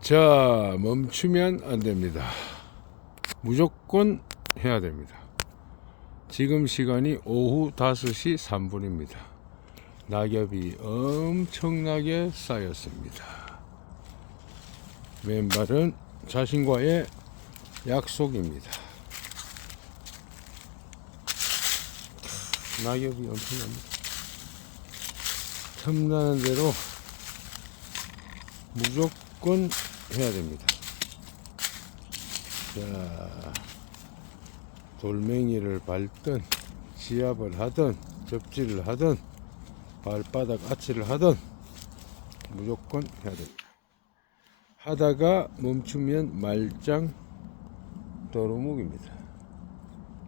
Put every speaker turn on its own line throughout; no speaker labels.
자, 멈추면 안 됩니다. 무조건 해야 됩니다. 지금 시간이 오후 5시 3분입니다. 낙엽이 엄청나게 쌓였습니다. 맨발은 자신과의 약속입니다. 낙엽이 엄청납니다. 틈나는 대로 무조건 해야 됩니다. 자, 돌멩이를 밟든, 지압을 하든, 접지를 하든, 발바닥 아치를 하든, 무조건 해야 됩니다. 하다가 멈추면 말짱 도루묵입니다.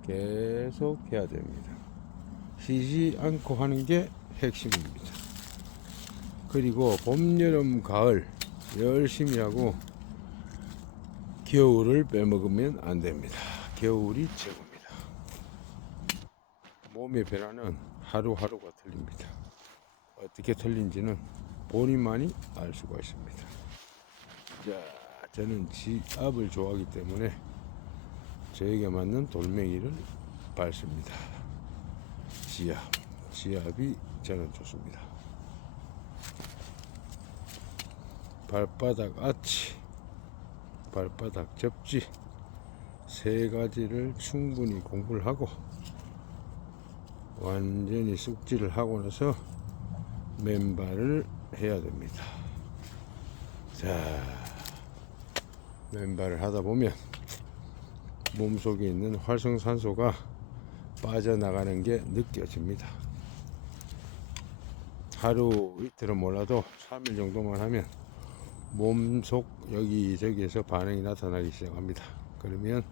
계속 해야 됩니다. 쉬지 않고 하는 게 핵심입니다. 그리고 봄, 여름, 가을 열심히 하고 겨울을 빼먹으면 안 됩니다. 겨울이 최고입니다. 몸의 변화는 하루하루가 틀립니다. 어떻게 틀린지는 본인만이 알 수가 있습니다. 자, 저는 지압을 좋아하기 때문에 저에게 맞는 돌멩이를 밟습니다. 지압, 지압이 저는 좋습니다. 발바닥 아치, 발바닥 접지 세 가지를 충분히 공부를 하고 완전히 숙지를 하고 나서 맨발을 해야 됩니다. 자, 맨발을 하다 보면 몸속에 있는 활성산소가 빠져나가는 게 느껴집니다. 하루 이틀은 몰라도 3일 정도만 하면 몸속 여기저기에서 반응이 나타나기 시작합니다. 그러면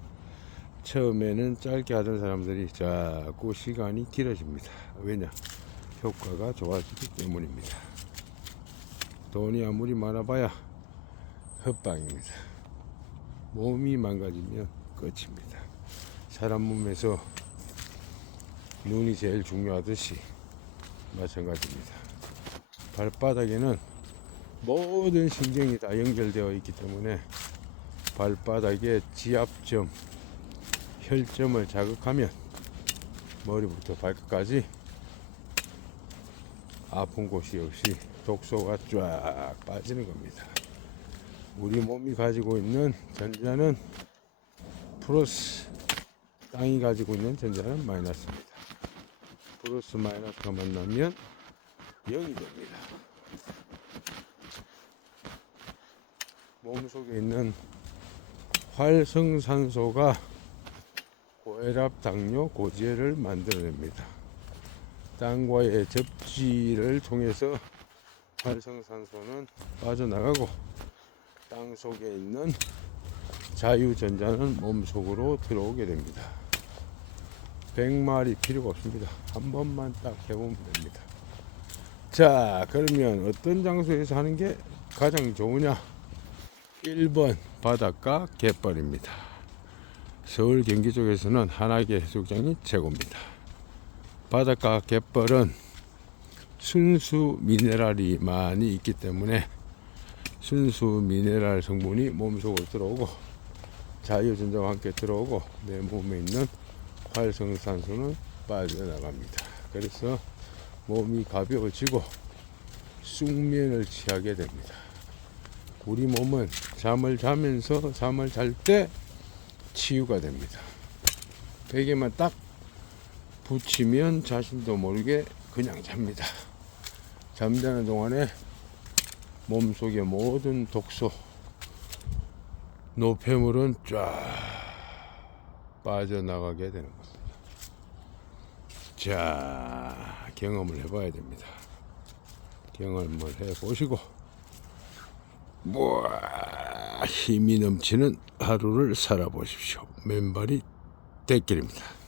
처음에는 짧게 하던 사람들이 자꾸 시간이 길어집니다. 왜냐? 효과가 좋아지기 때문입니다. 돈이 아무리 많아봐야 헛방입니다. 몸이 망가지면 끝입니다. 사람 몸에서 눈이 제일 중요하듯이 마찬가지입니다. 발바닥에는 모든 신경이 다 연결되어 있기 때문에 발바닥의 지압점, 혈점을 자극하면 머리부터 발끝까지 아픈 곳이 없이 독소가 쫙 빠지는 겁니다. 우리 몸이 가지고 있는 전자는 플러스, 땅이 가지고 있는 전자는 마이너스입니다. 플러스 마이너스가 만나면 0이 됩니다. 몸속에 있는 활성산소가 고혈압, 당뇨, 고지혈을 만들어냅니다. 땅과의 접지를 통해서 활성산소는 빠져나가고 땅 속에 있는 자유전자는 몸속으로 들어오게 됩니다. 100마리 필요가 없습니다. 한 번만 딱 해보면 됩니다. 자, 그러면 어떤 장소에서 하는 게 가장 좋으냐? 1번 바닷가 갯벌입니다. 서울 경기 쪽에서는 한화계 해수욕장이 최고입니다. 바닷가 갯벌은 순수 미네랄이 많이 있기 때문에 순수 미네랄 성분이 몸속으로 들어오고 자유전자와 함께 들어오고 내 몸에 있는 활성산소는 빠져나갑니다. 그래서 몸이 가벼워지고 숙면을 취하게 됩니다. 우리 몸은 잠을 자면서 잠을 잘 때 치유가 됩니다. 베개만 딱 붙이면 자신도 모르게 그냥 잡니다. 잠자는 동안에 몸속의 모든 독소, 노폐물은 쫙 빠져나가게 되는 겁니다. 자, 경험을 해봐야 됩니다. 경험을 해보시고, 뭐 힘이 넘치는 하루를 살아보십시오. 맨발이 대길입니다.